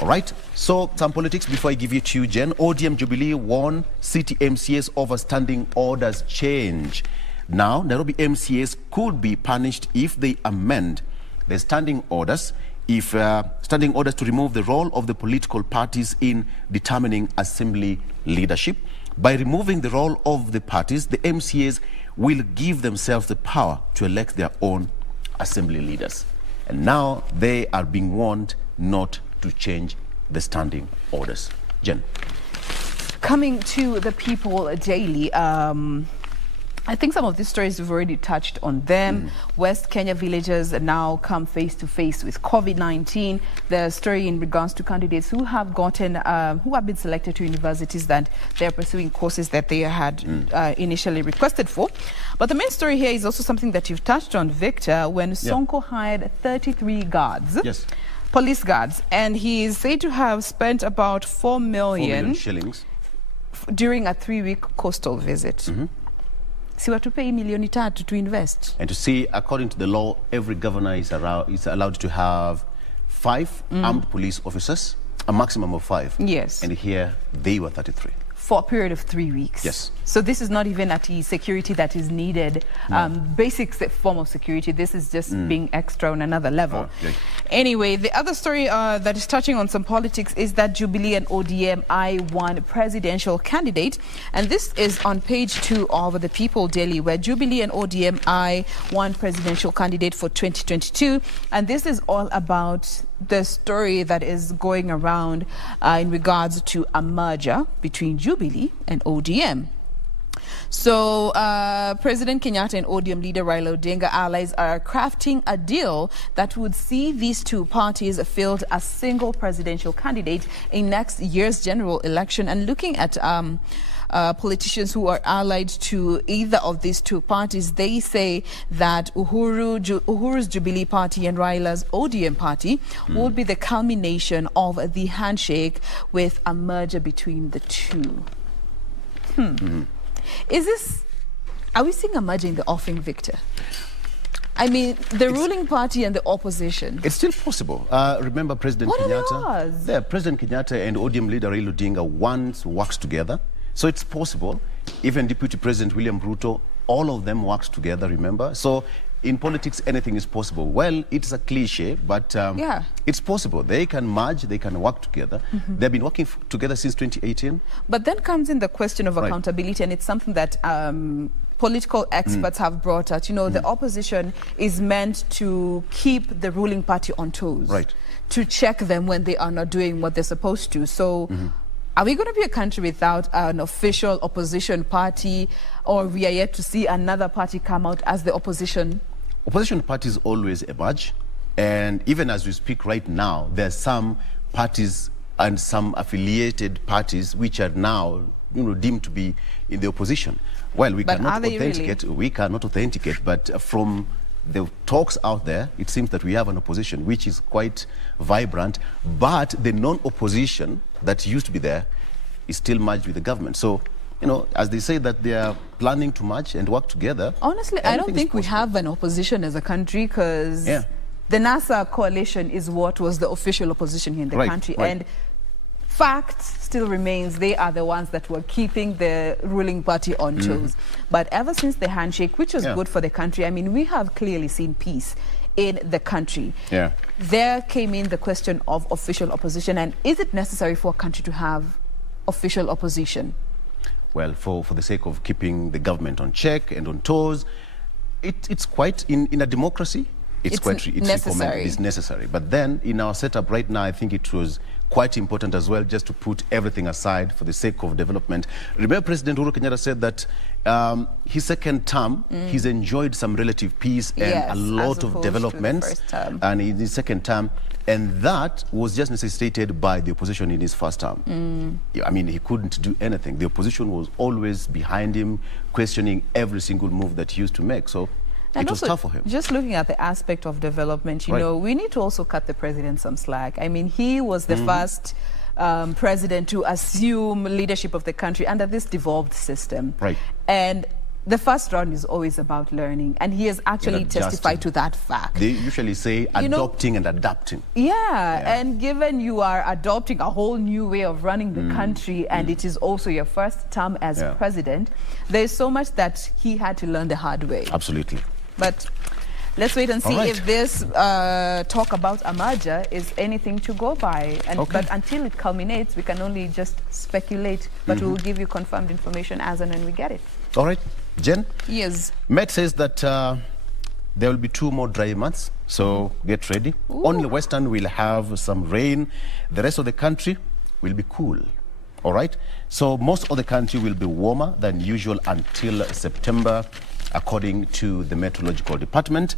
All right, so some politics before I give it to you, Jen. ODM Jubilee won city MCAs over standing orders change. Now, Nairobi MCAs could be punished if they amend the standing orders, standing orders to remove the role of the political parties in determining assembly leadership. By removing the role of the parties, the MCAs will give themselves the power to elect their own assembly leaders. And now they are being warned not to change the standing orders. Jen. Coming to the people daily, I think some of these stories we've already touched on them. West Kenya villagers now come face to face with COVID-19. The story in regards to candidates who have gotten, who have been selected to universities that they are pursuing courses that they had initially requested for. But the main story here is also something that you've touched on, Victor, when Sonko hired 33 guards. Yes. Police guards, and he is said to have spent about 4 million shillings during a 3-week coastal visit. Si watupe milioni tatu to invest. And to see, according to the law, every governor is allowed to have 5 armed police officers, a maximum of 5. Yes. And here they were 33. For a period of 3 weeks. Yes. So this is not even at the security that is needed, basic form of security. This is just being extra on another level. Anyway, the other story that is touching on some politics is that Jubilee and ODM I1 presidential candidate. And this is on page 2 of the People Daily, where Jubilee and ODM I1 presidential candidate for 2022. And this is all about the story that is going around in regards to a merger between Jubilee and ODM. So President Kenyatta and ODM leader Raila Odinga allies are crafting a deal that would see these two parties field a single presidential candidate in next year's general election. And looking at politicians who are allied to either of these two parties, they say that Uhuru's Jubilee Party and Raila's ODM Party would be the culmination of the handshake with a merger between the two. Are we seeing a merger in the offing, Victor? I mean, the ruling party and the opposition. It's still possible. Remember President Kenyatta? Yeah, President Kenyatta and ODM leader Raila Odinga once worked together. So it's possible. Even Deputy President William Ruto, all of them worked together, remember? So in politics, anything is possible. Well, it's a cliche, but it's possible. They can merge, they can work together. They've been working together since 2018. But then comes in the question of accountability, and it's something that political experts have brought out. You know, the opposition is meant to keep the ruling party on toes, to check them when they are not doing what they're supposed to. So are we going to be a country without an official opposition party, or we are yet to see another party come out as the opposition? Opposition parties always emerge, and even as we speak right now, there are some parties and some affiliated parties which are now, deemed to be in the opposition. Well, we cannot authenticate. Really? We cannot authenticate, but from the talks out there, it seems that we have an opposition which is quite vibrant, but the non-opposition that used to be there is still merged with the government. So, as they say that they are planning to merge and work together. Honestly, I don't think we have an opposition as a country, because the NASA coalition is what was the official opposition here in the country. And fact still remains, they are the ones that were keeping the ruling party on toes. But ever since the handshake, which was good for the country, I mean, we have clearly seen peace in the country. There came in the question of official opposition, and is it necessary for a country to have official opposition? Well, for the sake of keeping the government on check and on toes, it's quite, in a democracy, it's necessary. It's necessary. But then in our setup right now, I think it was quite important as well just to put everything aside for the sake of development. Remember, President Uhuru Kenyatta said that his second term, he's enjoyed some relative peace and a lot of developments, and in his second term, and that was just necessitated by the opposition in his first term. I mean, he couldn't do anything. The opposition was always behind him, questioning every single move that he used to make. So it was tough for him. Just looking at the aspect of development, you know, we need to also cut the president some slack. I mean, he was the first president to assume leadership of the country under this devolved system. And the first round is always about learning, and he has actually testified to that fact. They usually say adopting and adapting. Yeah, and given you are adopting a whole new way of running the country, and it is also your first term as president, there's so much that he had to learn the hard way. Absolutely. But let's wait and see if this talk about a merger is anything to go by. But until it culminates, we can only just speculate. But we will give you confirmed information as and when we get it. All right. Jen? Yes. Met says that there will be 2 more dry months, so get ready. Ooh. Only Western will have some rain. The rest of the country will be cool. All right? So most of the country will be warmer than usual until September, according to the Meteorological Department.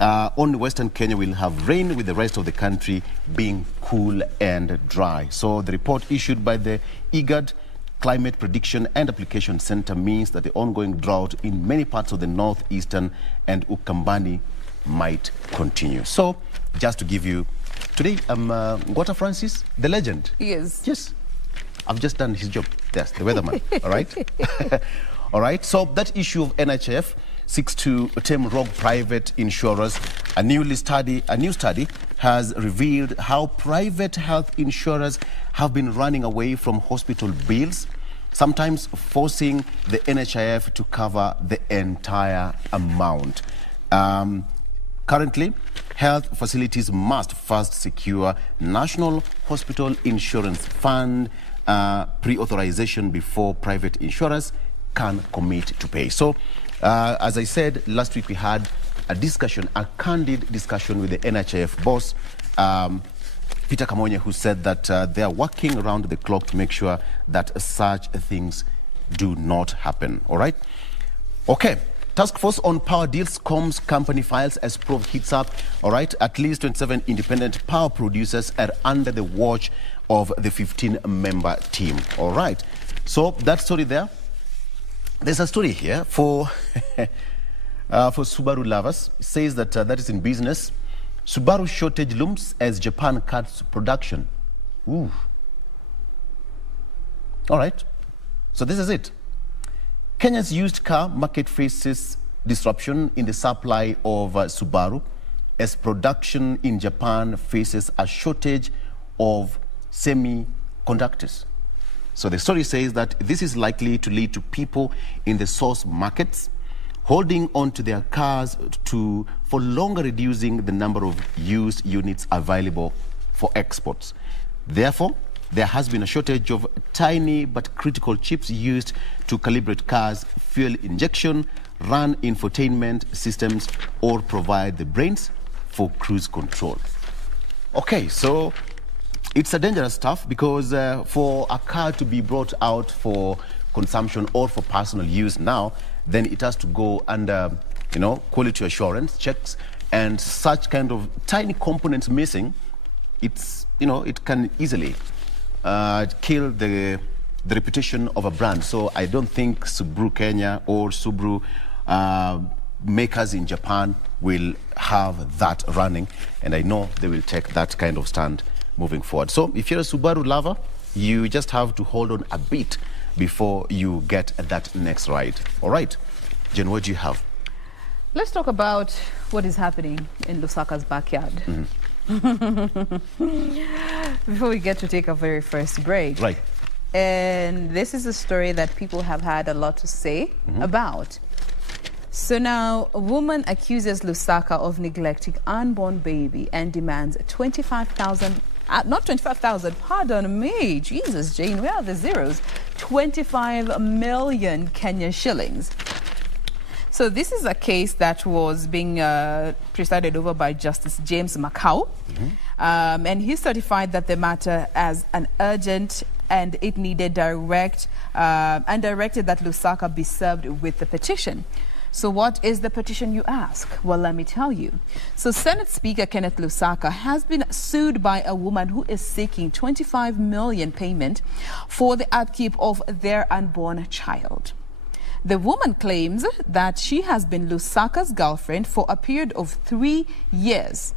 Only Western Kenya will have rain, with the rest of the country being cool and dry. So the report issued by the IGAD Climate Prediction and Application Center means that the ongoing drought in many parts of the northeastern and Ukambani might continue. So, just to give you, today Ngwata Francis, the legend. Yes. Yes. I've just done his job. Yes, the weatherman. All right. All right. So that issue of NHIF seeks to tame rogue private insurers. A new study has revealed how private health insurers have been running away from hospital bills, sometimes forcing the NHIF to cover the entire amount. Currently, health facilities must first secure National Hospital Insurance Fund pre-authorization before private insurers can commit to pay. So, as I said, last week we had a candid discussion with the NHIF boss, Peter Kamonye, who said that they are working around the clock to make sure that such things do not happen. All right? Okay. Task Force on Power Deals Comms company files as probe hits up. All right? At least 27 independent power producers are under the watch of the 15-member team. All right? So that story there. There's a story here for Subaru lovers. It says that that is in business. Subaru shortage looms as Japan cuts production. Ooh. All right. So this is it. Kenya's used car market faces disruption in the supply of Subaru as production in Japan faces a shortage of semiconductors. So the story says that this is likely to lead to people in the source markets holding on to their cars for longer, reducing the number of used units available for exports. Therefore, there has been a shortage of tiny but critical chips used to calibrate cars, fuel injection, run infotainment systems, or provide the brains for cruise control. Okay, so it's a dangerous stuff because for a car to be brought out for consumption or for personal use now, then it has to go under, quality assurance checks, and such kind of tiny components missing, it's, it can easily kill the reputation of a brand. So I don't think Subaru Kenya or Subaru makers in Japan will have that running, and I know they will take that kind of stand moving forward. So if you're a Subaru lover, you just have to hold on a bit before you get that next ride. All right, Jen, what do you have? Let's talk about what is happening in Lusaka's backyard. Before we get to take our very first break. Right. And this is a story that people have had a lot to say about. So now, a woman accuses Lusaka of neglecting unborn baby and demands 25,000, not 25,000, pardon me, Jesus, Jane, where are the zeros? 25 million Kenya shillings. So this is a case that was being presided over by Justice James Makau, and he certified that the matter as an urgent and it needed directed that Lusaka be served with the petition. So what is the petition, you ask? Well, let me tell you. So Senate Speaker Kenneth Lusaka has been sued by a woman who is seeking 25 million payment for the upkeep of their unborn child. The woman claims that she has been Lusaka's girlfriend for a period of 3 years.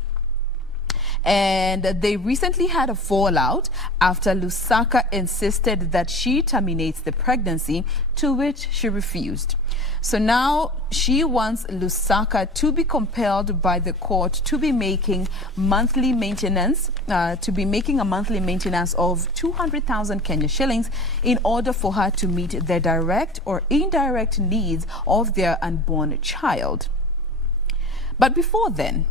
And they recently had a fallout after Lusaka insisted that she terminates the pregnancy, to which she refused. So now she wants Lusaka to be compelled by the court to be making monthly maintenance, of 200,000 Kenya shillings in order for her to meet the direct or indirect needs of their unborn child. But before then,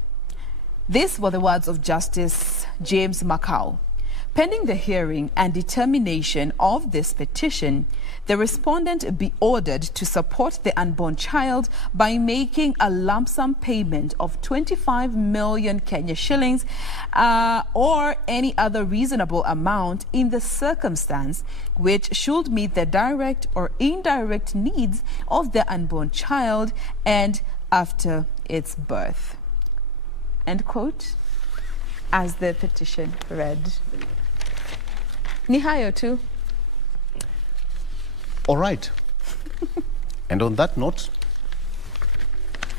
these were the words of Justice James Makau. Pending the hearing and determination of this petition, the respondent be ordered to support the unborn child by making a lump sum payment of 25 million Kenya shillings or any other reasonable amount in the circumstance which should meet the direct or indirect needs of the unborn child and after its birth. End quote, as the petition read. Ni hayo tu. All right. And on that note,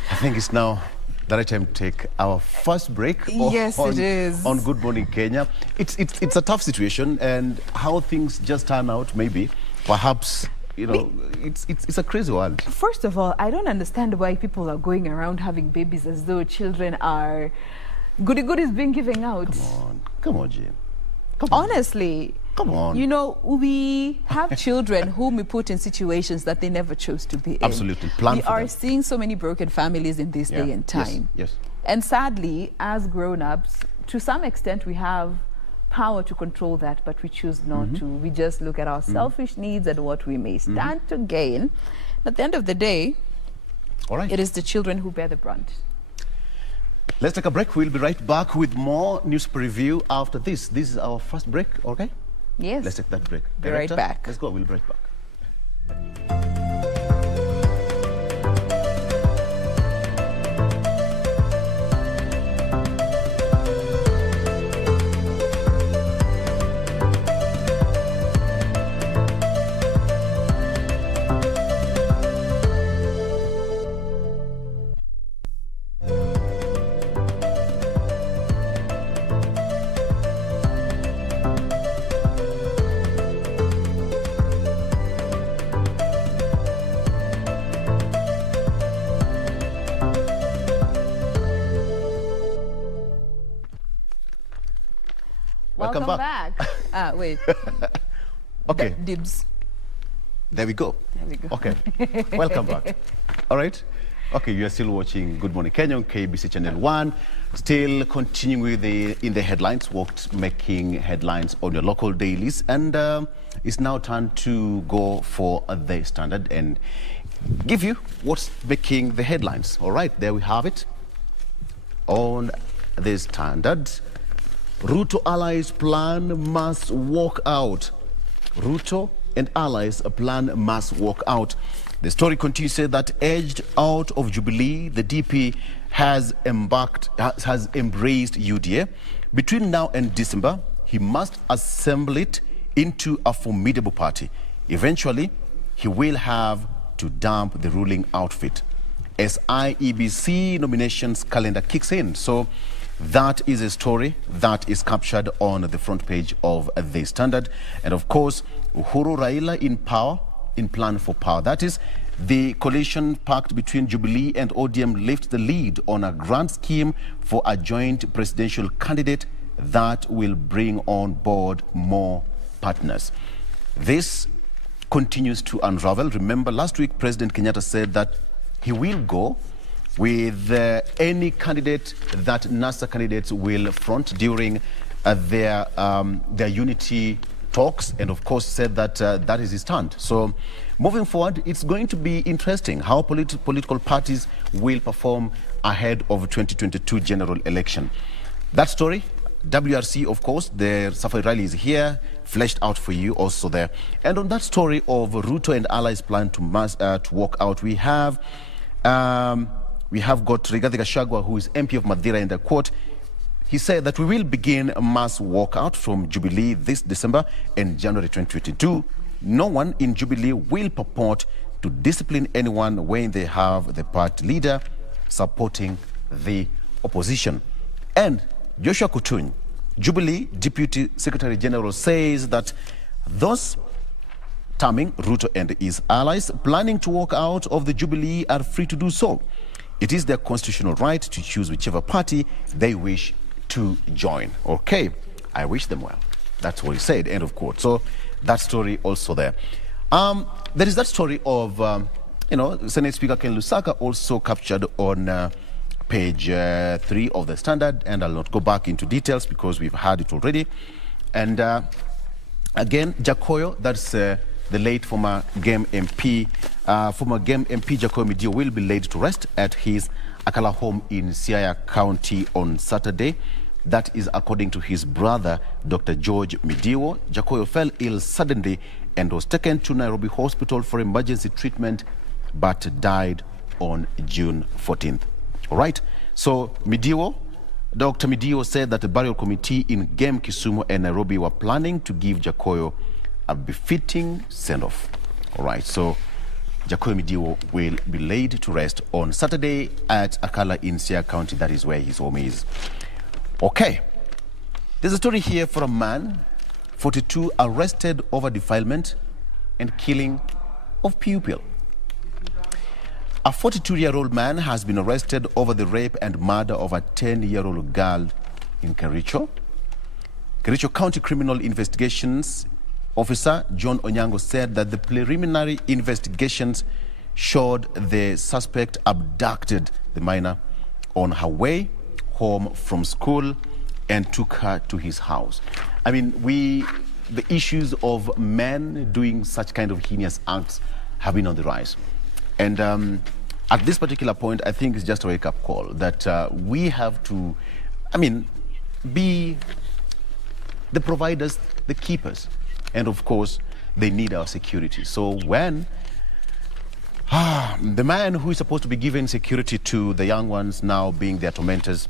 I think it's now the right time to take our first break. Yes, it is. On Good Morning Kenya. It's a tough situation, and how things just turn out, maybe, perhaps, you know, it's a crazy world. First of all, I don't understand why people are going around having babies as though children are goodies being given out. Come on, Jain. Honestly. Come on. You know, we have children whom we put in situations that they never chose to be in. Absolutely. Plan we for are them. Seeing so many broken families in this day and time. Yes. And sadly, as grown-ups, to some extent, we have power to control that, but we choose not to. We just look at our selfish needs and what we may stand to gain. At the end of the day, it is the children who bear the brunt. Let's take a break. We'll be right back with more news preview after this. This is our first break, okay? Yes. Let's take that break. Be right back. Let's go. We'll be right back. Welcome back. Wait. Okay. Dibs. There we go. There we go. Okay. Welcome back. All right. Okay, you are still watching Good Morning Kenya on KBC Channel 1. Still continuing with in the headlines, what's making headlines on your local dailies. And it's now time to go for the standard and give you what's making the headlines. All right, there we have it. On the standard, Ruto allies plan must walk out. Ruto and allies plan must walk out. The story continues to say that edged out of Jubilee, the DP has embraced UDA. Between now and December, he must assemble it into a formidable party. Eventually, he will have to dump the ruling outfit as IEBC nominations calendar kicks in. So that is a story that is captured on the front page of the Standard. And of course, Uhuru Raila in power, in plan for power. That is, the coalition pact between Jubilee and ODM lifts the lead on a grand scheme for a joint presidential candidate that will bring on board more partners. This continues to unravel. Remember, last week, President Kenyatta said that he will go with any candidate that NASA candidates will front during their unity talks, and of course said that that is his stand. So moving forward, it's going to be interesting how political parties will perform ahead of 2022 general election. That story, WRC, of course, the Safari Rally is here, fleshed out for you also there. And on that story of Ruto and allies plan to walk out, we have got Rigathi Gachagua, who is MP of Madeira, in the quote. He said that we will begin a mass walkout from Jubilee this December and January 2022. No one in Jubilee will purport to discipline anyone when they have the party leader supporting the opposition. And Joshua Kutuny, Jubilee Deputy Secretary General, says that those terming Ruto and his allies planning to walk out of the Jubilee are free to do so. It is their constitutional right to choose whichever party they wish to join. Okay, I wish them well. That's what he said, end of quote. So that story also there. There is that story of, Senate Speaker Ken Lusaka also captured on page 3 of the Standard, and I'll not go back into details because we've had it already. And again, Jakoyo, that's the late former Game MP, Jakoyo Midio will be laid to rest at his Akala home in Siaya County on Saturday. That is according to his brother, Dr. George Midio. Jakoyo fell ill suddenly and was taken to Nairobi Hospital for emergency treatment, but died on June 14th. All right. So Dr. Midio said that the burial committee in Game, Kisumu and Nairobi were planning to give Jakoyo a befitting send-off. All right. So Jakoyo Midio will be laid to rest on Saturday at Akala in Siaya County. That is where his home is. Okay, there's a story here for a man, 42, arrested over defilement and killing of pupil. A 42-year-old man has been arrested over the rape and murder of a 10-year-old girl in Kericho. Kericho County Criminal Investigations Officer John Onyango said that the preliminary investigations showed the suspect abducted the minor on her way home from school and took her to his house. I mean, the issues of men doing such kind of heinous acts have been on the rise. And at this particular point, I think it's just a wake-up call that we have to, be the providers, the keepers. And of course, they need our security. So when the man who is supposed to be giving security to the young ones now being their tormentors,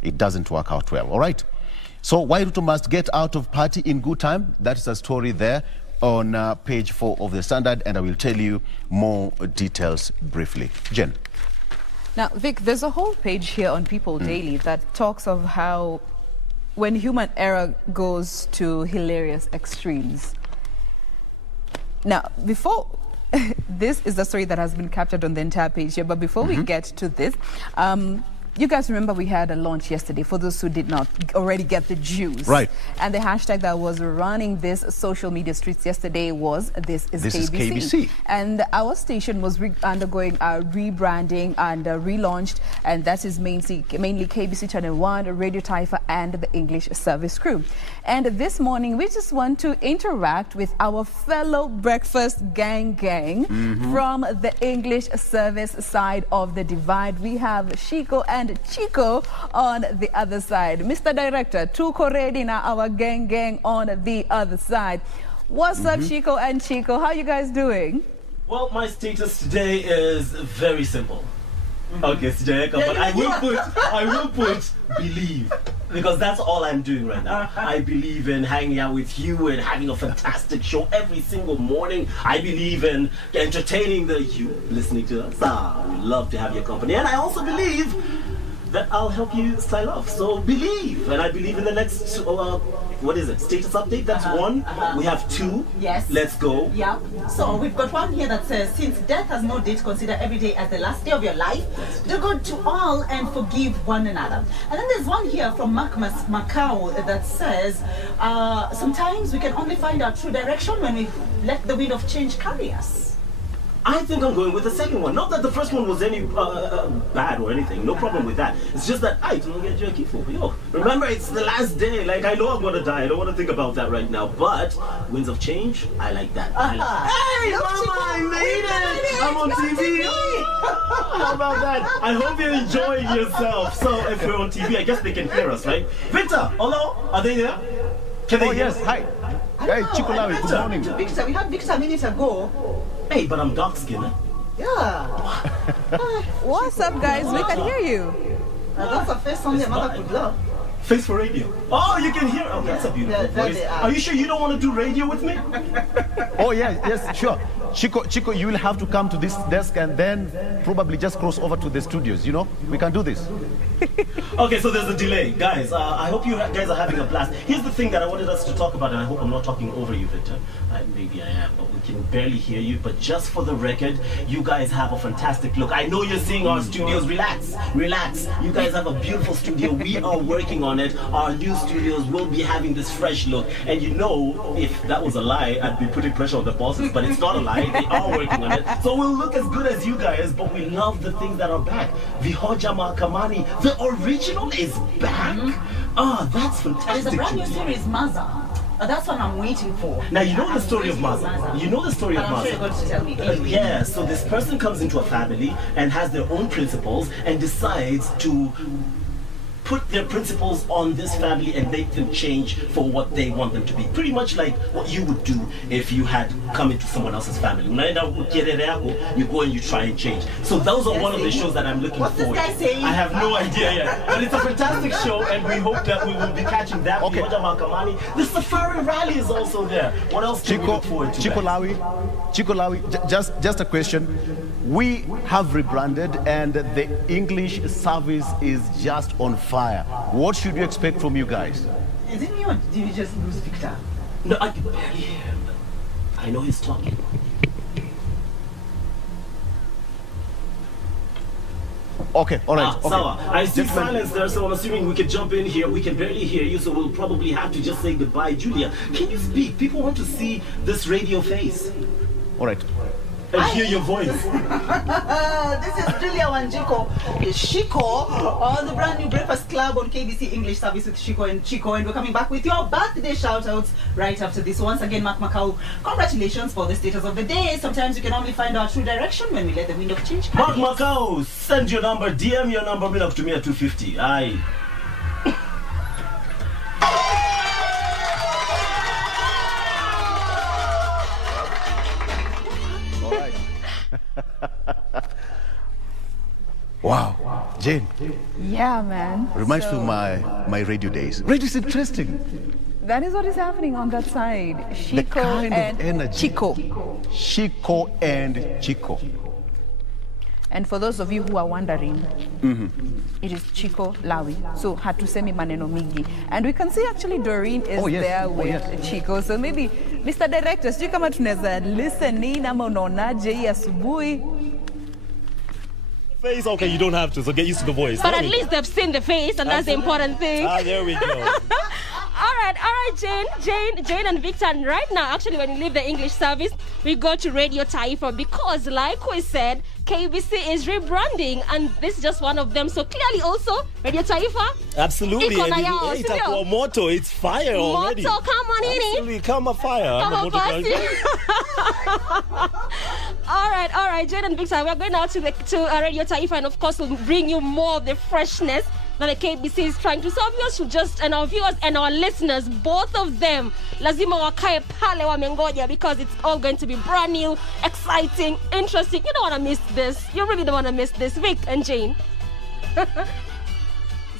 it doesn't work out well. All right. So why Ruto must get out of party in good time? That is a story there on page 4 of the Standard, and I will tell you more details briefly. Jen. Now, Vic, there's a whole page here on People Daily that talks of how when human error goes to hilarious extremes. Now, before this is the story that has been captured on the entire page here, but before we get to this, you guys remember we had a launch yesterday for those who did not already get the juice. Right. And the hashtag that was running this social media streets yesterday was This is KBC. And our station was undergoing a rebranding and relaunched, and that is mainly KBC Channel 1, Radio Taifa, and the English service crew. And this morning, we just want to interact with our fellow breakfast gang from the English service side of the divide. We have Shiko and Chico on the other side. Mr. Director, tuko ready na our gang on the other side. What's up, Shiko and Chico? How you guys doing? Well, my status today is very simple. Okay, Sijayeka, but I will put believe, because that's all I'm doing right now. I believe in hanging out with you and having a fantastic show every single morning. I believe in entertaining you listening to us. We love to have your company, and I also believe that I'll help you style off. So believe, and I believe in the next what is it? Status update. That's one. We have two. Yes. Let's go. Yeah. So we've got one here that says, since death has no date, consider every day as the last day of your life. Do good to all and forgive one another. And then there's one here from Macau that says, sometimes we can only find our true direction when we let the wind of change carry us. I think I'm going with the second one. Not that the first one was any bad or anything. No problem with that. It's just that I don't get jerky for. Yo, remember, it's the last day. Like, I know I'm going to die. I don't want to think about that right now. But winds of change, I like that. Hey, Mama, I made it! I'm on TV. How about that? I hope you're enjoying yourself. So if you're on TV, I guess they can hear us, right? Victor, hello? Are they there? Can they hear us? Hi. Hey, Chico Lawi, good morning. Victor, we had Victor a minute ago. Hey, but I'm dark-skinned. Yeah. What's up, guys? We can hear you. That's a face only a mother could love. Face for radio. Oh, you can hear. Oh, that's a beautiful voice. Are you sure you don't want to do radio with me? Oh, yes, sure. Chico, you will have to come to this desk and then probably just cross over to the studios, you know? We can do this. Okay, so there's a delay. Guys, I hope you guys are having a blast. Here's the thing that I wanted us to talk about, and I hope I'm not talking over you, Victor. Maybe I am, but we can barely hear you. But just for the record, you guys have a fantastic look. I know you're seeing our studios. Relax, relax. You guys have a beautiful studio. We are working on it. Our new studios will be having this fresh look. And you know, if that was a lie, I'd be putting pressure on the bosses, but it's not a lie. They are working on it. So we'll look as good as you guys, but we love the things that are back. Vihoja Mahakamani, the original is back. Oh, that's fantastic. There's a brand new series, Maza. That's what I'm waiting for. Now, you know the story of Maza. You know the story of Maza. I'm sure you're going to tell me. Anyway. Yeah, so this person comes into a family and has their own principles and decides to put their principles on this family and make them change for what they want them to be. Pretty much like what you would do if you had come into someone else's family. You go and you try and change. So those are one of the shows that I'm looking What's forward to. What's this guy saying? I have no idea yet. But it's a fantastic show and we hope that we will be catching that. Okay. The Safari Rally is also there. What else do we look forward to? Chico Lawi, just a question. We have rebranded and the English service is just on fire. What should you expect from you guys? Is it me or did you just lose Victor? No, I can barely hear him. I know he's talking. Okay, all right. Okay. Sawa. I see silence there, so I'm assuming we can jump in here. We can barely hear you, so we'll probably have to just say goodbye. Julia, can you speak? People want to see this radio face. All right. And hear your voice. This is Julia Wanjiko, Shiko, on the brand new Breakfast Club on KBC English Service with Shiko and Chico, and we're coming back with your birthday shout-outs right after this. Once again, Mark Macau, congratulations for the status of the day. Sometimes you can only find our true direction when we let the wind of change come. Mark Macau, send your number, DM your number, to me at 250. Aye. Wow. Jane. Yeah, man. Reminds me of my radio days. Radio is interesting. That is what is happening on that side. Shiko The kind and of energy. Chico. Shiko and Chico. And for those of you who are wondering, it is Chico Lawi. So hatusemi maneno mingi. And we can see actually Doreen is there with Chico. So maybe, Mr. Director, sijui kama tunaweza listen in ama unaonaje hii asubuhi? Face, okay, you don't have to, so get used to the voice. But at least they've seen the face, and that's the important thing. There we go. All right, Jane and Victor. And right now, actually, when you leave the English service, we go to Radio Taifa because, like we said, KBC is rebranding, and this is just one of them. So clearly, also Radio Taifa. Absolutely. It's our motto. It's fire already. Motto, come on in. Absolutely, come a fire. Come on, All right, Jane and Victor. We're going out to Radio Taifa, and of course, we'll bring you more of the freshness that the KBC is trying to solve. You should just, and our viewers and our listeners, both of them, lazima wakae pale wamengoja, because it's all going to be brand new, exciting, interesting. You don't want to miss this. You really don't want to miss this. Vic and Jane.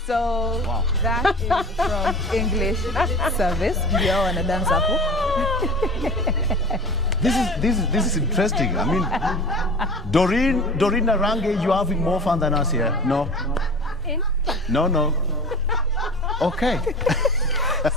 So that is from English service. Yo, and a dance apple. This is interesting. I mean, Doreen Narange, you're having more fun than us here. No. No. Okay.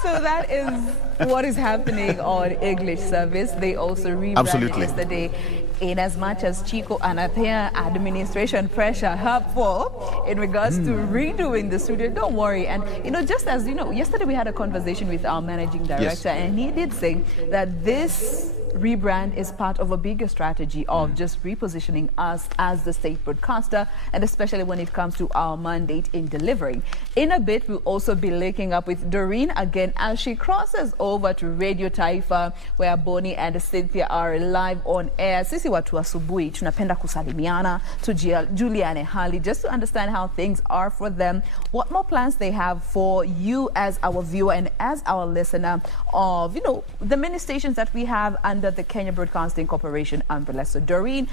So that is what is happening on English service. They also rebranded yesterday, in as much as Chico and Athea administration pressure helpful in regards to redoing the studio. Don't worry. And just as yesterday we had a conversation with our managing director, and he did say that this rebrand is part of a bigger strategy of just repositioning us as the state broadcaster, and especially when it comes to our mandate in delivering. In a bit, we'll also be linking up with Doreen again as she crosses over to Radio Taifa, where Bonnie and Cynthia are live on air. Sisi watu asubuhi tunapenda kusalimiana to Julia and Hali, just to understand how things are for them, what more plans they have for you as our viewer and as our listener of the many stations that we have under the Kenya Broadcasting Corporation umbrella. So Doreen,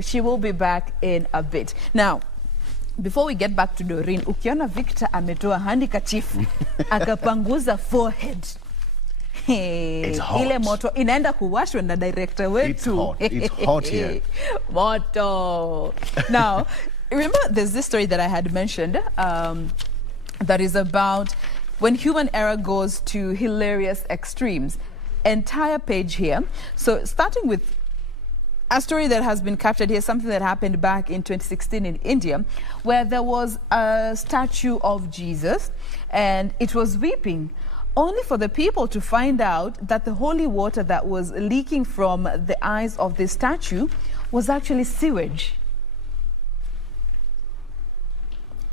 she will be back in a bit. Now, before we get back to Doreen, ukiona Victor ametoa handkerchief akapanguza forehead. It's hot. Ile moto inaenda kuwashwa na director wetu. It's hot here. Moto. Now, remember there's this story that I had mentioned that is about when human error goes to hilarious extremes. Entire page here. So starting with a story that has been captured here, something that happened back in 2016 in India, where there was a statue of Jesus and it was weeping, only for the people to find out that the holy water that was leaking from the eyes of this statue was actually sewage.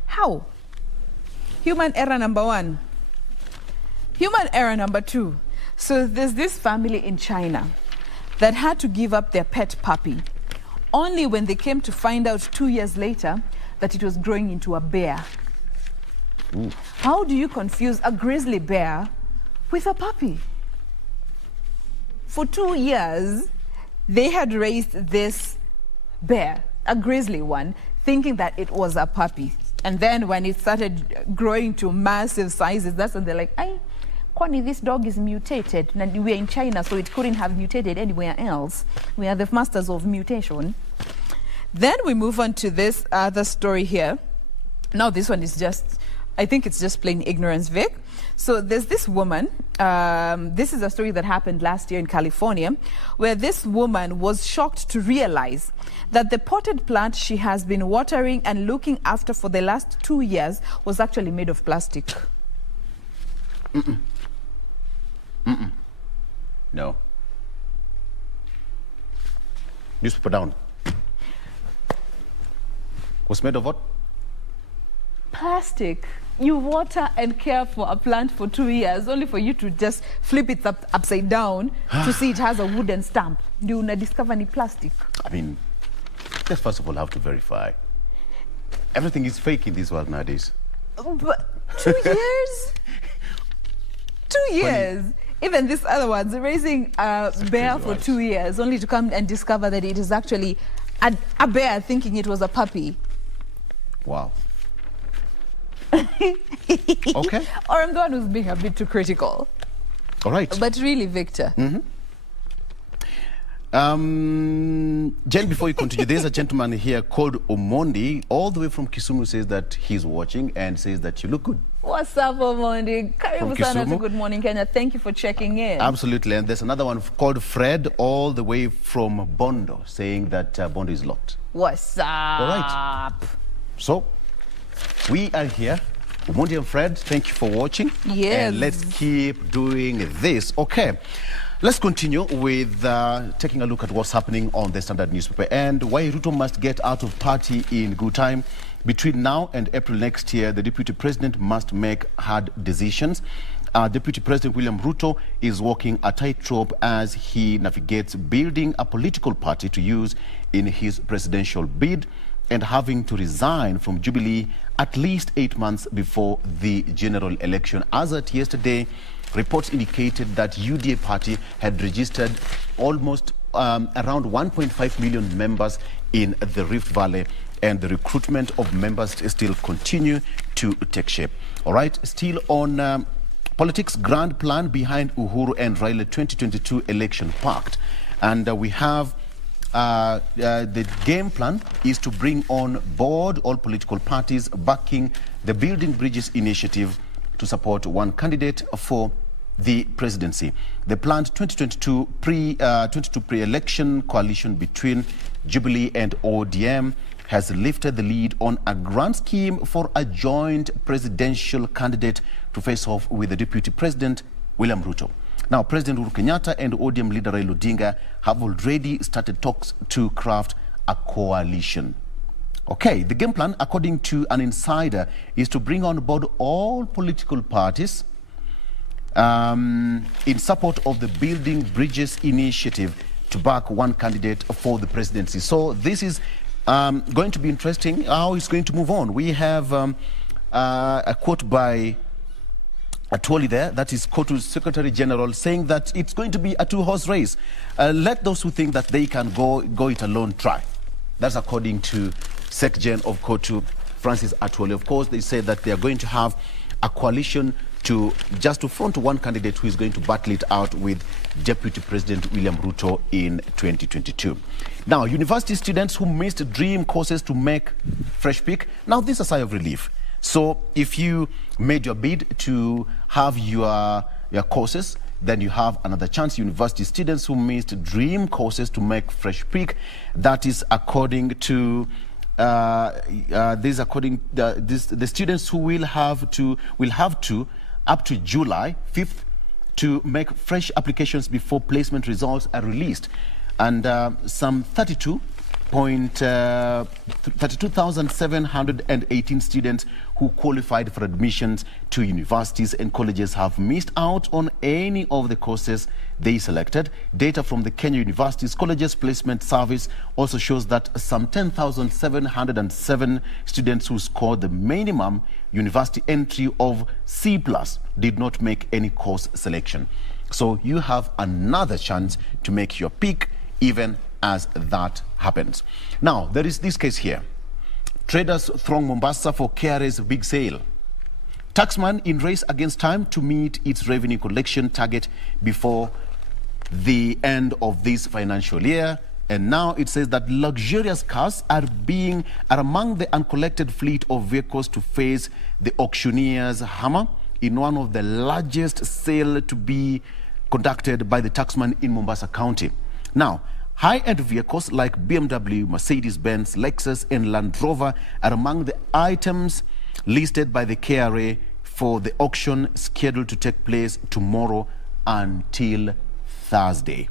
How? Human error number one. Human error number two. So there's this family in China that had to give up their pet puppy, only when they came to find out 2 years later that it was growing into a bear. Ooh. How do you confuse a grizzly bear with a puppy? For 2 years, they had raised this bear, a grizzly one, thinking that it was a puppy. And then when it started growing to massive sizes, that's when they're like, Kwani, this dog is mutated. And we're in China, so it couldn't have mutated anywhere else. We are the masters of mutation. Then we move on to this other story here. Now this one is just, I think it's just plain ignorance, Vic. So there's this woman, this is a story that happened last year in California, where this woman was shocked to realize that the potted plant she has been watering and looking after for the last 2 years was actually made of plastic. No. Newspaper down. Was made of what? Plastic. You water and care for a plant for 2 years, only for you to just flip it upside down to see it has a wooden stamp. Do you discover any plastic? I mean, let's first of all have to verify. Everything is fake in this world nowadays. But 2 years? 2 years. Even this other one's raising a bear for 2 years, only to come and discover that it is actually a bear, thinking it was a puppy. Wow. Okay. Or I'm the one who's being a bit too critical. All right. But really, Victor. Jain, before you continue, there's a gentleman here called Omondi, all the way from Kisumu, says that he's watching and says that you look good. What's up, Omondi? Karibu sana to Good Morning Kenya. Thank you for checking in. Absolutely. And there's another one called Fred, all the way from Bondo, saying that Bondo is locked. What's up? All right. So, we are here. Omondi and Fred, thank you for watching. Yes. And let's keep doing this. Okay. Let's continue with taking a look at what's happening on the Standard newspaper and why Ruto must get out of party in good time. Between now and April next year, the Deputy President must make hard decisions. Deputy President William Ruto is walking a tightrope as he navigates building a political party to use in his presidential bid and having to resign from Jubilee at least 8 months before the general election. As at yesterday, reports indicated that UDA party had registered almost around 1.5 million members in the Rift Valley, and the recruitment of members still continue to take shape. All right, still on politics, grand plan behind Uhuru and Raila 2022 election pact. And we have the game plan is to bring on board all political parties backing the Building Bridges initiative to support one candidate for the presidency. The planned 2022 pre-election coalition between Jubilee and ODM has lifted the lead on a grand scheme for a joint presidential candidate to face off with the Deputy President, William Ruto. Now, President Uhuru Kenyatta and ODM leader Raila Odinga have already started talks to craft a coalition. Okay, the game plan, according to an insider, is to bring on board all political parties in support of the Building Bridges initiative to back one candidate for the presidency. So this is going to be interesting how it's going to move on. We have a quote by Atwoli there, that is Kotu's Secretary General, saying that it's going to be a two-horse race. Let those who think that they can go it alone try. That's according to Sec Gen of Kotu, Francis Atwoli. Of course, they say that they are going to have a coalition to front one candidate who is going to battle it out with Deputy President William Ruto in 2022. Now, university students who missed dream courses to make fresh pick, now this is a sigh of relief. So if you made your bid to have your courses, then you have another chance. University students who missed dream courses to make fresh pick, that is according to the students who will have to up to July 5th to make fresh applications before placement results are released. And some 32,718 students who qualified for admissions to universities and colleges have missed out on any of the courses they selected. Data from the Kenya Universities Colleges Placement Service also shows that some 10,707 students who scored the minimum university entry of C+ did not make any course selection. So you have another chance to make your pick even as that happens. Now, there is this case here. Traders throng Mombasa for KRA's big sale. Taxman in race against time to meet its revenue collection target before the end of this financial year. And now it says that luxurious cars are among the uncollected fleet of vehicles to face the auctioneer's hammer in one of the largest sale to be conducted by the taxman in Mombasa County. Now, high-end vehicles like BMW, Mercedes-Benz, Lexus, and Land Rover are among the items listed by the KRA for the auction scheduled to take place tomorrow until Thursday.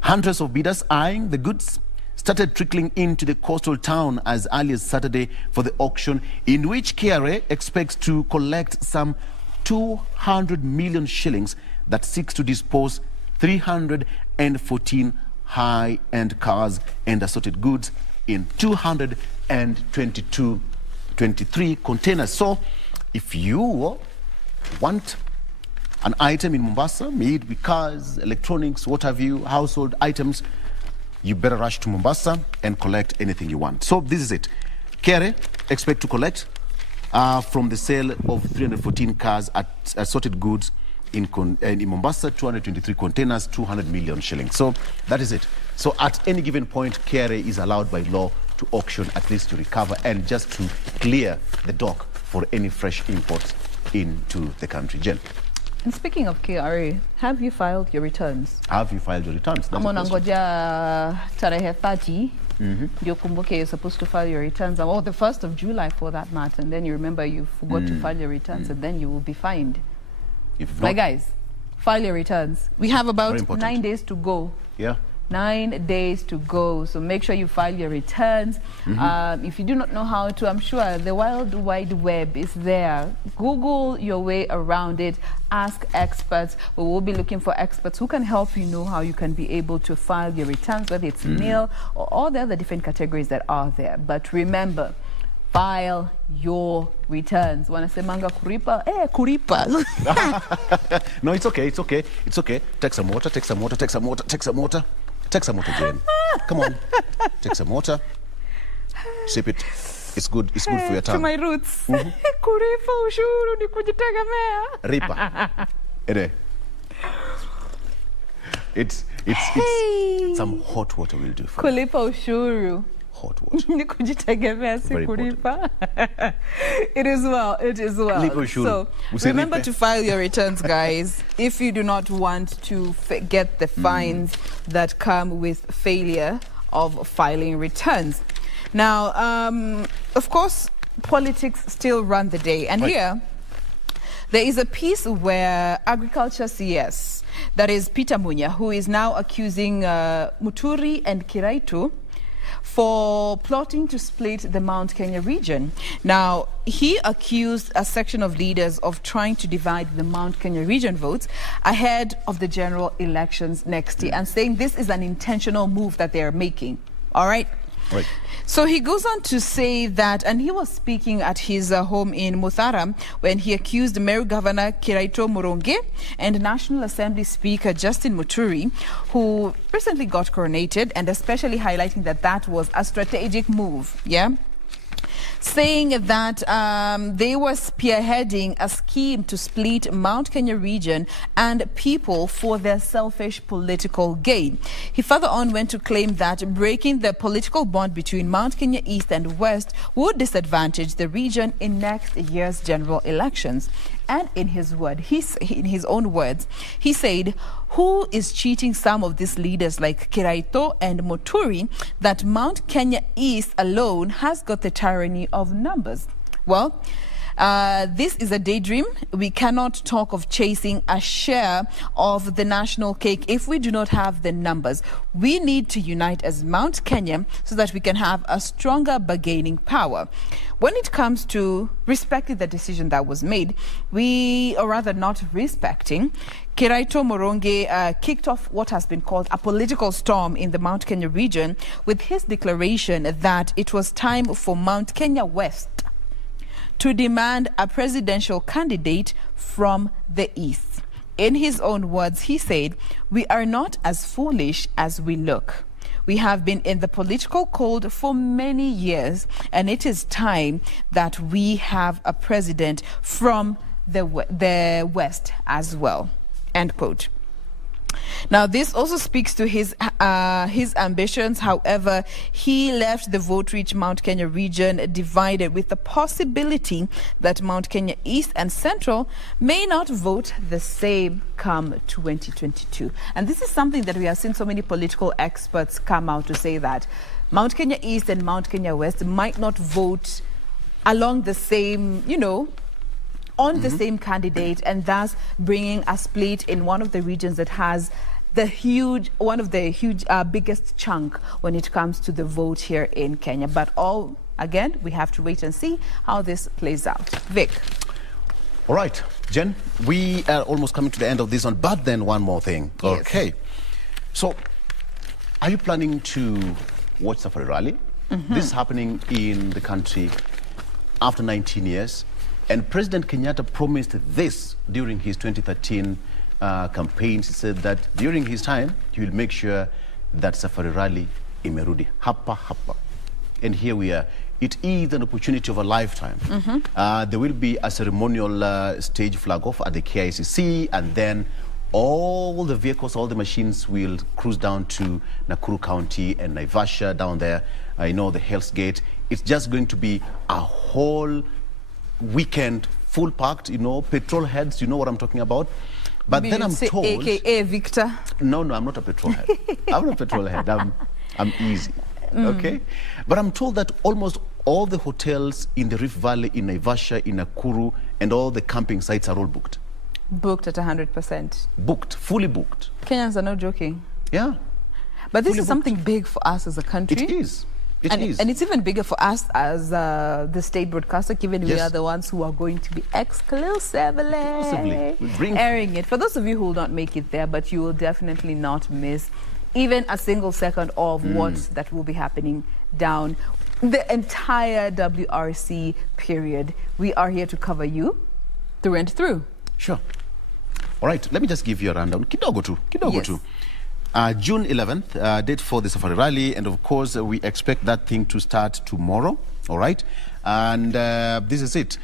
Hundreds of bidders eyeing the goods started trickling into the coastal town as early as Saturday for the auction, in which KRA expects to collect some 200 million shillings that seeks to dispose 314 high-end cars and assorted goods in 223 containers. So if you want an item in Mombasa, may it be cars, electronics, what have you, household items, you better rush to Mombasa and collect anything you want. So this is it. KRA expect to collect from the sale of 314 cars at assorted goods in Mombasa, 223 containers, 200 million shillings. So that is it. So at any given point, KRA is allowed by law to auction, at least to recover and just to clear the dock for any fresh imports into the country. Jen. And speaking of KRA, have you filed your returns? Have you filed your returns? Nangoja tarehe 30. You're supposed to file your returns, or the 1st of July for that matter, and then you remember you forgot to file your returns, and then you will be fined. My guys, file your returns. We have about 9 days to go. Yeah. 9 days to go. So make sure you file your returns. If you do not know how to, I'm sure the World Wide Web is there. Google your way around it. Ask experts. We will be looking for experts who can help you know how you can be able to file your returns, whether it's nil or all the other different categories that are there. But remember, file your returns. Wanasemanga kuripa, kuripa. No, it's okay, it's okay, it's okay. Take some water, take some water, take some water, take some water. Take some water, Jane. Come on, take some water. Sip it. It's good for your tongue. To my roots. Kuripa ushuru ni kujitegemea. Ripa. It's some hot water will do for you. Kulipa ushuru. Hot water. Very important. It is well. It is well. So remember to file your returns, guys, if you do not want to get the fines that come with failure of filing returns. Now, of course, politics still run the day. And here, there is a piece where Agriculture CS, that is Peter Munya, who is now accusing Muturi and Kiraitu for plotting to split the Mount Kenya region. Now, he accused a section of leaders of trying to divide the Mount Kenya region votes ahead of the general elections next year, and saying this is an intentional move that they are making. All right? Right. So he goes on to say that, and he was speaking at his home in Mutharam when he accused Meru Governor Kiraito Muronge and National Assembly Speaker Justin Muturi, who recently got coronated, and especially highlighting that that was a strategic move, yeah? saying that they were spearheading a scheme to split Mount Kenya region and people for their selfish political gain. He further on went to claim that breaking the political bond between Mount Kenya East and West would disadvantage the region in next year's general elections. And in his own words, he said, who is cheating some of these leaders like Kiraito and Muturi that Mount Kenya East alone has got the tyranny of numbers? Well, this is a daydream. We cannot talk of chasing a share of the national cake if we do not have the numbers. We need to unite as Mount Kenya so that we can have a stronger bargaining power. When it comes to respecting the decision that was made, or rather not respecting, Kiraito Moronge kicked off what has been called a political storm in the Mount Kenya region with his declaration that it was time for Mount Kenya West to demand a presidential candidate from the East. In his own words, he said, "We are not as foolish as we look. We have been in the political cold for many years, and it is time that we have a president from the West as well." End quote. Now, this also speaks to his ambitions. However, he left the vote-rich Mount Kenya region divided with the possibility that Mount Kenya East and Central may not vote the same come 2022. And this is something that we have seen so many political experts come out to say, that Mount Kenya East and Mount Kenya West might not vote along the same, on the same candidate, and thus bringing a split in one of the regions that has one of the biggest chunk when it comes to the vote here in Kenya. But again, we have to wait and see how this plays out. Vic. All right, Jen, we are almost coming to the end of this one, but then one more thing. Yes. Okay. So, are you planning to watch Safari Rally? This is happening in the country after 19 years. And President Kenyatta promised this during his 2013 campaigns. He said that during his time, he will make sure that Safari Rally imerudi hapa hapa. And here we are. It is an opportunity of a lifetime. There will be a ceremonial stage flag off at the KICC, and then all the vehicles, all the machines will cruise down to Nakuru County and Naivasha down there. The Hell's Gate. It's just going to be a whole weekend full packed, petrol heads, you know what I'm talking about. But Maybe then I'm told, AKA Victor. No, I'm not a petrol head. I'm not a petrol head. I'm easy. Okay? But I'm told that almost all the hotels in the Rift Valley, in Naivasha, in Nakuru, and all the camping sites are all booked. Booked at 100%. Booked, fully booked. Kenyans are not joking. Yeah. But this is something big for us as a country. It is. And it's even bigger for us as the state broadcaster, given we are the ones who are going to be exclusively airing it. For those of you who will not make it there, but you will definitely not miss even a single second of that will be happening down the entire WRC period. We are here to cover you through and through. Sure. All right, let me just give you a rundown. Kidogo tu. June 11th, date for the Safari Rally, and of course we expect that thing to start tomorrow, all right? And this is it.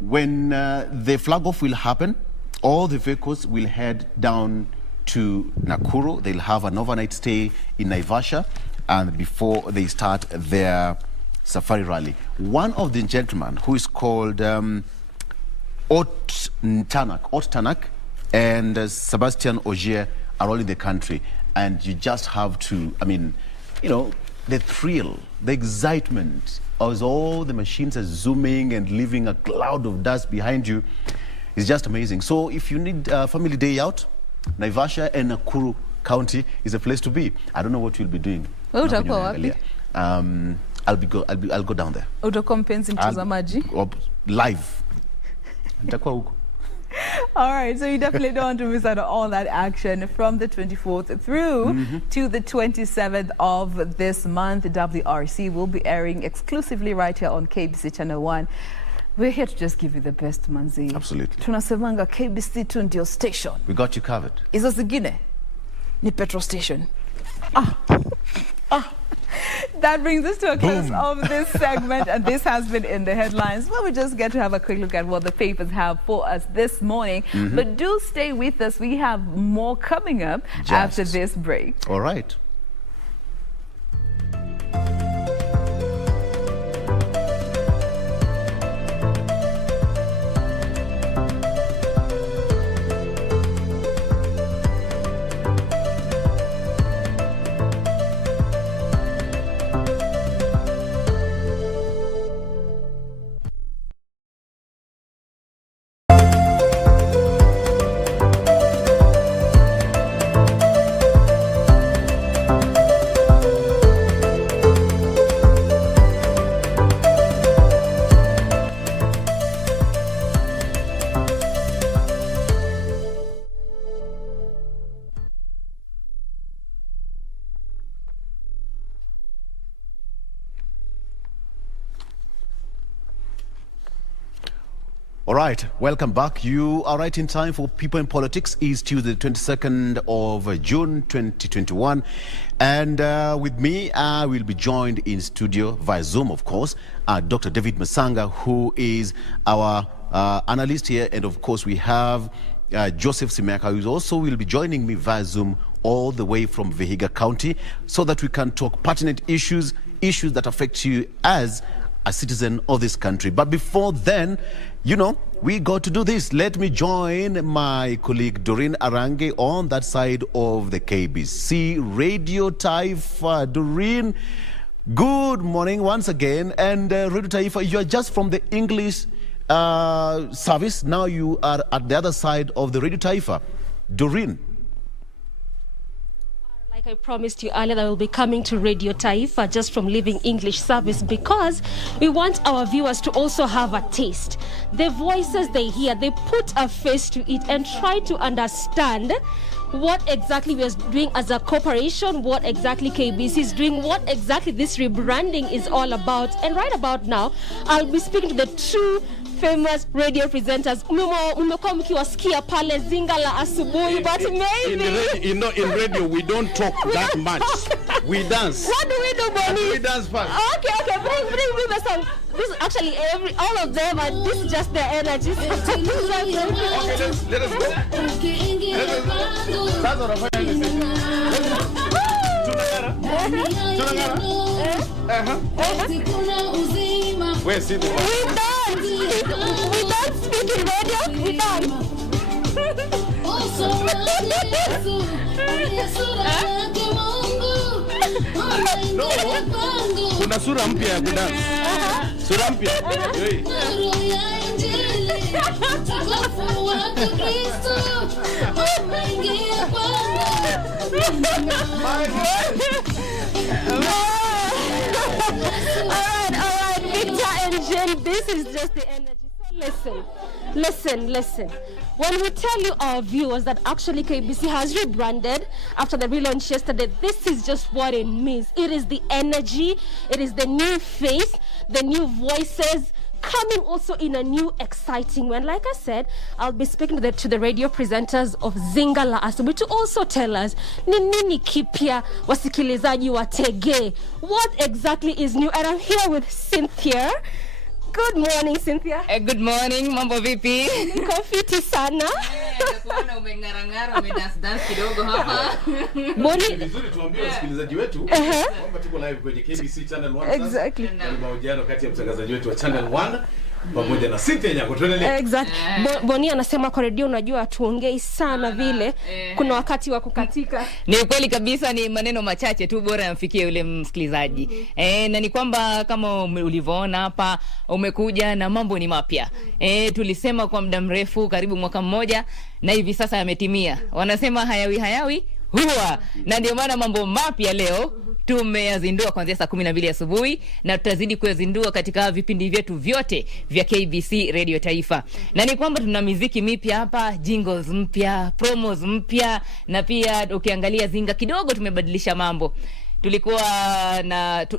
When the flag off will happen, all the vehicles will head down to Nakuru. They'll have an overnight stay in Naivasha, and before they start their Safari Rally. One of the gentlemen, who is called Ot Tanak and Sebastian Ogier, are all in the country, and you just have to, the thrill, the excitement as all the machines are zooming and leaving a cloud of dust behind you is just amazing. So if you need a family day out, Naivasha and Nakuru County is a place to be. I don't know what you'll be doing. I'll go down there. Live. All right, so you definitely don't want to miss out on all that action from the 24th through to the 27th of this month. WRC will be airing exclusively right here on KBC Channel 1. We're here to just give you the best, manzi. Absolutely. Tunasemanga KBC tu ndio station. We got you covered. Izo zingine ni petrol station. That brings us to a close of this segment, and this has been In the Headlines, where we just get to have a quick look at what the papers have for us this morning. But do stay with us. We have more coming up after this break. All right. All right, welcome back. You are right in time for People in Politics. It's Tuesday, 22nd of June, 2021. And with me, I will be joined in studio via Zoom, of course, Dr. David Masanga, who is our analyst here. And of course, we have Joseph Simeka, who also will be joining me via Zoom all the way from Vihiga County, so that we can talk pertinent issues that affect you as a citizen of this country. But before then, you know, we got to do this. Let me join my colleague Doreen Arange on that side of the KBC Radio Taifa. Doreen, good morning once again. And Radio Taifa, you are just from the English service. Now you are at the other side of the Radio Taifa. Doreen. I promised you earlier that we'll be coming to Radio Taifa just from Living English Service, because we want our viewers to also have a taste. The voices they hear, they put a face to it and try to understand what exactly we are doing as a corporation, what exactly KBC is doing, what exactly this rebranding is all about. And right about now, I'll be speaking to the two famous radio presenters. Mmekuwa mkiwasikia pale Zingala asubuhi, but maybe in radio we don't talk that much. We dance. What do we do, Bonnie? We dance first. Okay, bring the song. This is actually all of them, and this is just their energy. Okay, let us go. That's what I'm Where is it? We don't speak in radio. We don't. No. Kuna sura mpya ya kudance. Sura mpya. All right, Victor and Jain, this is just the energy. So listen. When we tell you, our viewers, that actually KBC has rebranded after the relaunch yesterday, this is just what it means. It is the energy, it is the new face, the new voices, coming also in a new exciting way. And like I said, I'll be speaking to the radio presenters of Zingala asubuhi to also tell us ni nini kipya wasikilizaji watege. What exactly is new? And I'm here with Cynthia. Good morning, Cynthia. Good morning, mambo vipi? Niko fiti sana. Nakuona umengarangara, umedance kidogo hapa. Boni Vizuri tuambie wasikilizaji wetu kwamba tuko live kwenye KBC Channel 1 sasa. Exactly. Ni mahojiano kati ya mtangazaji wetu wa Channel 1 pamoja na Cynthia Nyako. Tuendelee. Exactly. Boni anasema kwa radio unajua tuongei sana vile. Kuna wakati wa kukatika. Ni kweli kabisa, ni maneno machache tu bora yamfikie yule msikilizaji. Na ni kwamba kama ulivyoona hapa umekuja na mambo ni mapya. Tulisema kwa muda mrefu, karibu mwaka mmoja, na hivi sasa yametimia. Wanasema hayawi huwa, na ndio maana mambo mapya leo tumeyazindua kuanzia saa 12 asubuhi, na tutazidi kuyazindua katika vipindi vyetu vyote vya KBC Radio Taifa. Na ni kwamba tuna muziki mipya hapa, jingles mpya, promos mpya, na pia ukiangalia Zinga kidogo tumebadilisha mambo. tulikuwa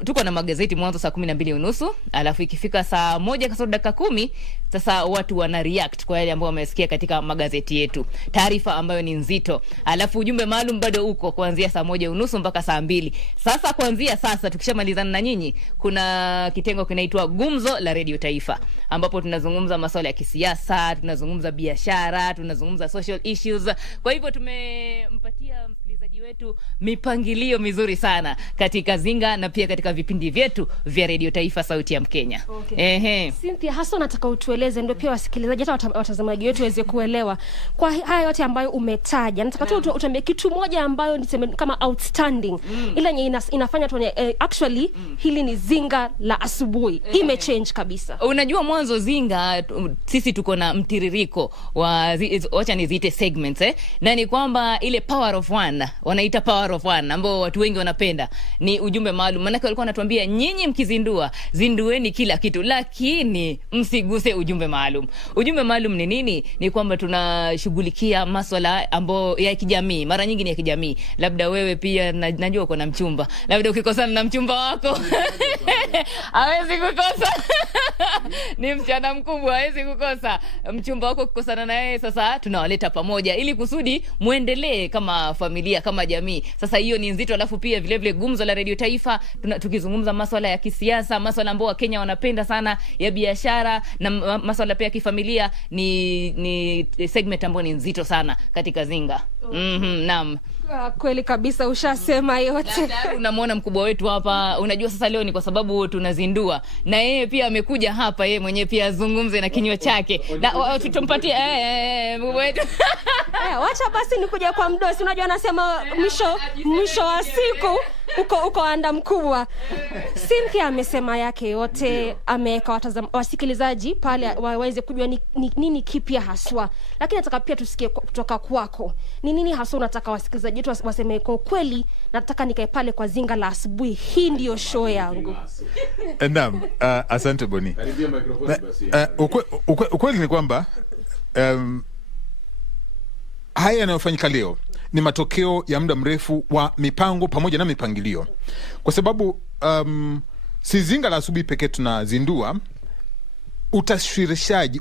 tuko na magazeti mwanzo saa 12:30, alafu ikifika saa 1 kasoro dakika 10 sasa watu wana react kwa yale ambao wamesikia katika magazeti yetu, taarifa ambayo ni nzito. Alafu ujumbe maalum bado uko kuanzia saa 1:30 mpaka saa 2. Sasa kuanzia sasa tukishamalizana na nyinyi, kuna kitengo kinaitwa Gumzo la Radio Taifa, ambapo tunazungumza masuala ya kisiasa, tunazungumza biashara, tunazungumza social issues. Kwa hivyo tumempatia msikilizaji wetu mipangilio mizuri sana katika Zinga na pia katika vipindi vyetu vya Radio Taifa, sauti ya Mkenya. Okay. Cynthia, hasa nataka utueleze, ndio pia wasikilizaji hata watazamaji wetu waweze kuelewa kwa haya yote ambayo umetaja. Nataka tu utambie kitu moja ambayo niseme kama outstanding, ile yenye inafanya tu actually hili ni Zinga la asubuhi imechange kabisa. Unajua mwanzo Zinga sisi tuko na mtiririko wa acha niziite segments na ni kwamba ile power of one, wanaita power of one ambao watu wengi wanapenda, ni ujumbe maalum. Maana walikuwa wanatuambia nyinyi mkizindua, zindueni kila kitu lakini msiguse ujumbe maalum. Ujumbe maalum ni nini? Ni kwamba tunashughulikia masuala ambayo ya kijamii, mara nyingi ni ya kijamii. Labda wewe pia najua uko na mchumba, labda ukikosana na mchumba wako hawezi kukosa ni msichana mkubwa, hawezi kukosa mchumba wako kukosana na yeye. Sasa tunawaleta pamoja ili kusudi muendelee kama familia, kama jamii. Sasa hiyo ni nzito. Alafu pia vile vile Gumzo la Radio Taifa tukizungumza masuala ya kisiasa, masuala ambayo Wakenya wanapenda sana, ya biashara na masuala pia ya kifamilia, ni segment ambayo ni nzito sana katika Zinga. Naam. Kweli kabisa, ushasema yote. Unamwona mkubwa wetu hapa, unajua sasa leo ni kwa sababu tunazindua na yeye pia amekuja hapa, yeye mwenyewe pia azungumze na kinywa chake. Na tumpatie mkubwa wetu. Wacha basi nikuja kwa mdosi, unajua anasema mwisho wa siku uko anda mkubwa. Cynthia amesema yake yote, ameweka wasikilizaji pale waweze kujua ni nini kipya haswa. Lakini nataka pia tusikie kutoka kwako. Ni nini haswa unataka wasikilizaji wetu waseme kwa kweli, nataka nikae pale kwa Zinga la asubuhi, hii ndio show yangu. Naam, asante Boni. Karibia microphone basi. Ukweli ni kwamba haya yanayofanyika leo ni matokeo ya muda mrefu wa mipango pamoja na mipangilio. Kwa sababu si Zinga la asubuhi pekee tunazindua,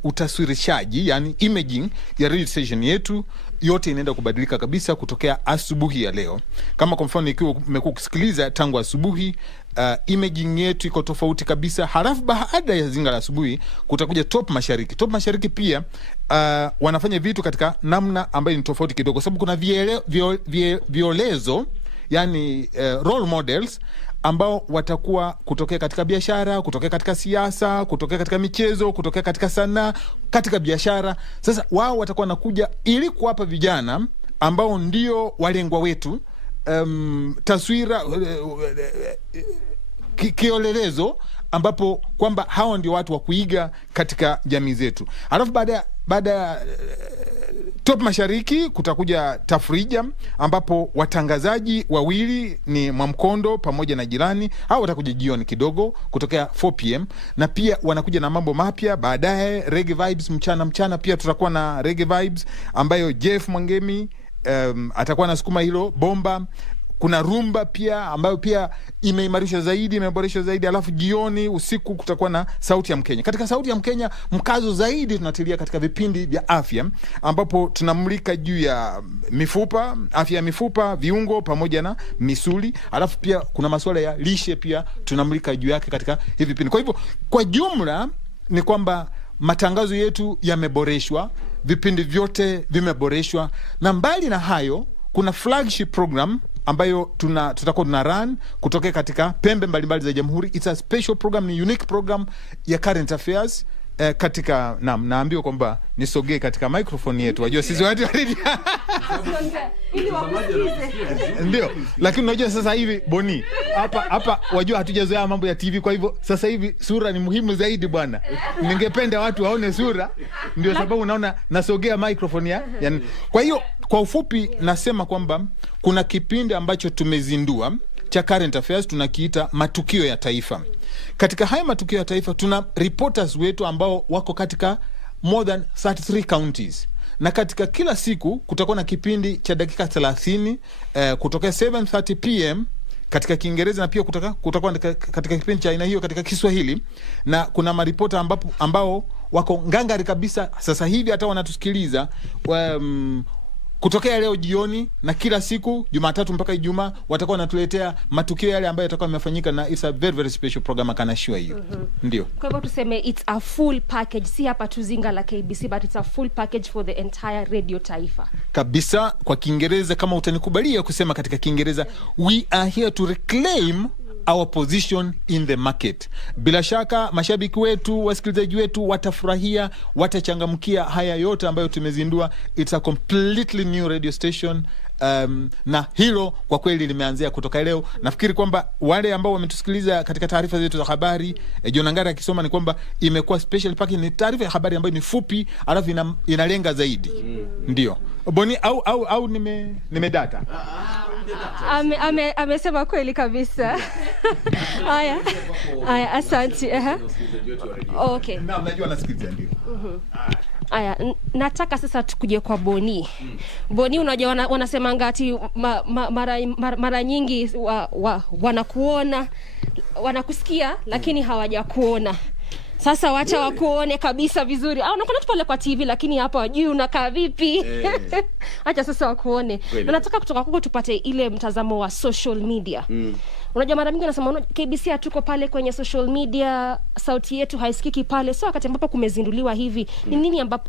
utaswirishaji yani imaging ya radio station yetu yote inaenda kubadilika kabisa kutokea asubuhi ya leo. Kama kwa mfano ikiwa umekuwa ukisikiliza tangu asubuhi, imaging yetu iko tofauti kabisa. Halafu baada ya Zinga la asubuhi kutakuja Top Mashariki. Top Mashariki pia wanafanya vitu katika namna ambayo ni tofauti kidogo, kwa sababu kuna violezo yani role models ambao watakuwa kutokea katika biashara, kutokea katika siasa, kutokea katika michezo, kutokea katika sanaa, katika biashara. Sasa wao watakuwa nakuja ili kuwapa vijana ambao ndio walengwa wetu taswira kiolelezo, ambapo kwamba hao ndio watu wa kuiga katika jamii zetu. Alafu baada Top Mashariki kutakuja Tafrija, ambapo watangazaji wawili ni Mwamkondo pamoja na Jirani. Hao watakuja jioni kidogo kutokea 4 PM, na pia wanakuja na mambo mapya. Baadaye Reggae Vibes mchana pia tutakuwa na Reggae Vibes ambayo Jeff Mwangemi atakuwa nasukuma hilo bomba. Kuna rumba pia ambayo pia imeimarishwa zaidi, imeboreshwa zaidi. Alafu jioni usiku kutakuwa na sauti ya Mkenya. Katika sauti ya Mkenya mkazo zaidi tunatilia katika vipindi vya afya, ambapo tunamulika juu ya mifupa, afya ya mifupa, viungo pamoja na misuli. Alafu pia kuna masuala ya lishe pia tunamulika juu yake katika hivi vipindi. Kwa hivyo kwa jumla ni kwamba matangazo yetu yameboreshwa, vipindi vyote vimeboreshwa, na mbali na hayo kuna flagship program ambayo tutakuwa tuna run kutokea katika pembe mbalimbali za Jamhuri. It's a special program, ni unique program ya current affairs katika naambiwa kwamba nisogee katika microphone yetu. Wajua sisi watu ndio, lakini unajua sasa hivi Boni hapa wajua hatujazoea mambo ya TV, kwa hivyo sasa hivi sura ni muhimu zaidi bwana. Ningependa watu waone sura, ndio sababu unaona nasogea microphone yani. Kwa hiyo kwa ufupi nasema kwamba kuna kipindi ambacho tumezindua cha current affairs, tunakiita matukio ya taifa. Katika haya matukio ya taifa tuna reporters wetu ambao wako katika more than 33 counties, na katika kila siku kutakuwa na kipindi cha dakika 30 kutokea 7:30 PM katika Kiingereza na pia kutakuwa katika kipindi cha aina hiyo katika Kiswahili, na kuna maripota ambao wako ngangari kabisa sasa hivi hata wanatusikiliza kutokea leo jioni na kila siku Jumatatu mpaka Ijumaa watakuwa wanatuletea matukio yale ambayo yatakuwa yamefanyika, na it's a very very special program, can assure you. Ndio. Kwa hivyo tuseme it's a full package, si hapa tu zinga la KBC, but it's a full package for the entire Radio Taifa. Kabisa. Kwa Kiingereza, kama utanikubalia kusema katika Kiingereza, we are here to reclaim our position in the market. Bila shaka mashabiki wetu, wasikilizaji wetu watafurahia, watachangamkia haya yote ambayo tumezindua. It's a completely new radio station. Na hilo kwa kweli limeanzia kutoka leo. Nafikiri kwamba wale ambao wametusikiliza katika taarifa zetu za habari, John Ngara akisoma, ni kwamba imekuwa special package, ni taarifa ya habari ambayo ni fupi alafu inalenga zaidi. Ndio. Boni au nimedata. Amesema kweli kabisa. Haya, asante. Okay. Na mnajua nasikiliza ndio. Aya, nataka sasa tukuje kwa Boni. Boni, unajua wanasema ngati mara nyingi wanakuona, wanakusikia lakini hawajakuona. Sasa wacha wakuone kabisa vizuri. Unakuona tu pale kwa TV lakini hapa wajui unakaa vipi. Acha sasa wakuone. Na nataka kutoka kwako tupate ile mtazamo wa social media. Unajua mara mingi wanasema KBC hatuko pale kwenye social media, sauti yetu haisikiki pale. So wakati ambapo kumezinduliwa hivi, ni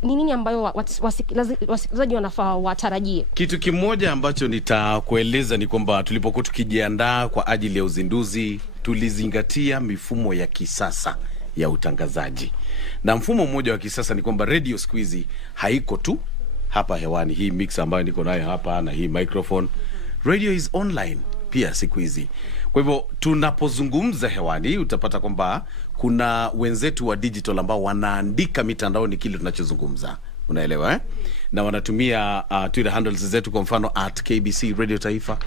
nini ambayo wasikilizaji wanafaa watarajie? Kitu kimoja ambacho nitakueleza ni kwamba tulipokuwa tukijiandaa kwa ajili ya uzinduzi, tulizingatia mifumo ya kisasa ya utangazaji. Na mfumo mmoja wa kisasa ni kwamba radio siku hizi haiko tu hapa hewani, hii mix ambayo niko nayo hapa na hii microphone. Radio is online pia siku hizi. Kwa hivyo tunapozungumza hewani utapata kwamba kuna wenzetu wa digital ambao wanaandika mitandaoni kile tunachozungumza. Unaelewa Na wanatumia Twitter handles zetu, kwa mfano @KBC Radio Taifa,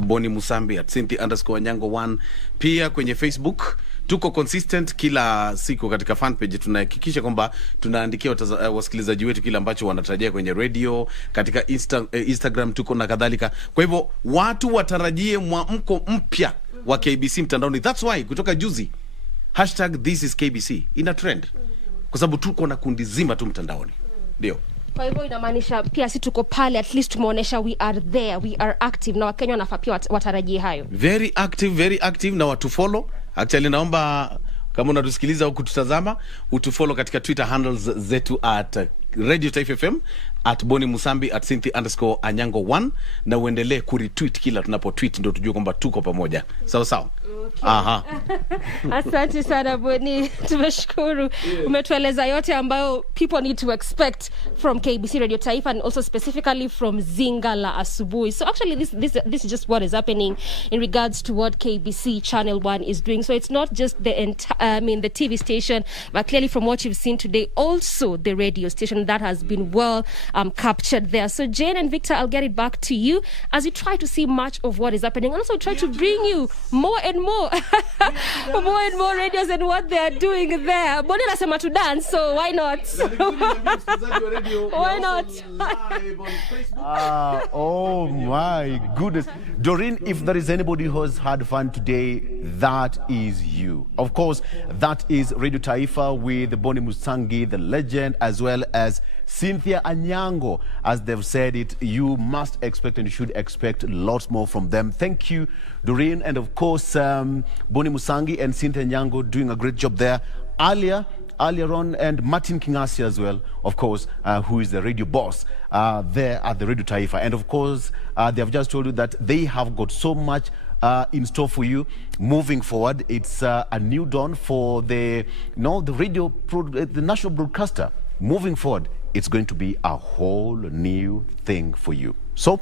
@Boni Musambi, @Cynthia_Anyango1. Pia kwenye Facebook tuko consistent kila siku katika fan page. Tunahakikisha kwamba tunaandikia wasikilizaji wetu kile ambacho wanatarajia kwenye radio, katika Instagram tuko na kadhalika. Kwa hivyo watu watarajie mwamko mpya wa KBC mtandaoni. That's why kutoka juzi #ThisIsKBC ina trend, kwa sababu tuko na kundi zima tu mtandaoni. Ndio. Kwa hivyo inamaanisha pia si tuko pale, at least tumeonesha we are there, we are active, na Wakenya wanafaa pia watarajie hayo. Very active na watu follow. Actually naomba kama unatusikiliza au kututazama, utufollow katika Twitter handles zetu Radio Taifa FM, @Boni Musambi, @Cynthia_Anyango1, na uendelee kuretweet kila tunapo tweet, ndio tujue kwamba tuko pamoja. Sawa. Okay. Asante sana Boni, tumeshukuru. Umetueleza yote ambayo people need to expect from KBC Radio Taifa, and also specifically from Zinga la Asubuhi. So actually this is just what is happening in regards to what KBC Channel 1 is doing. So it's not just the TV station, but clearly from what you've seen today, also the radio station that has been well captured there. So Jain and Victor, I'll get it back to you as you try to see much of what is happening, and also try to bring you more and more more and more radios and what they are doing there. Boni anasema to dance, so why not? Why not? Oh my goodness. Doreen, if there is anybody who has had fun today, that is you. Of course, that is Radio Taifa with Boni Musambi, the legend, as well as Cynthia Anyango. As they've said it, you must expect and you should expect lots more from them. Thank you, Doreen, and of course, Boni Musambi and Cynthia Anyango doing a great job there. Earlier on, and Martin Kingasi as well, of course, who is the radio boss there at the Radio Taifa. And of course, they have just told you that they have got so much in store for you moving forward. It's a new dawn for the national broadcaster. Moving forward, it's going to be a whole new thing for you. So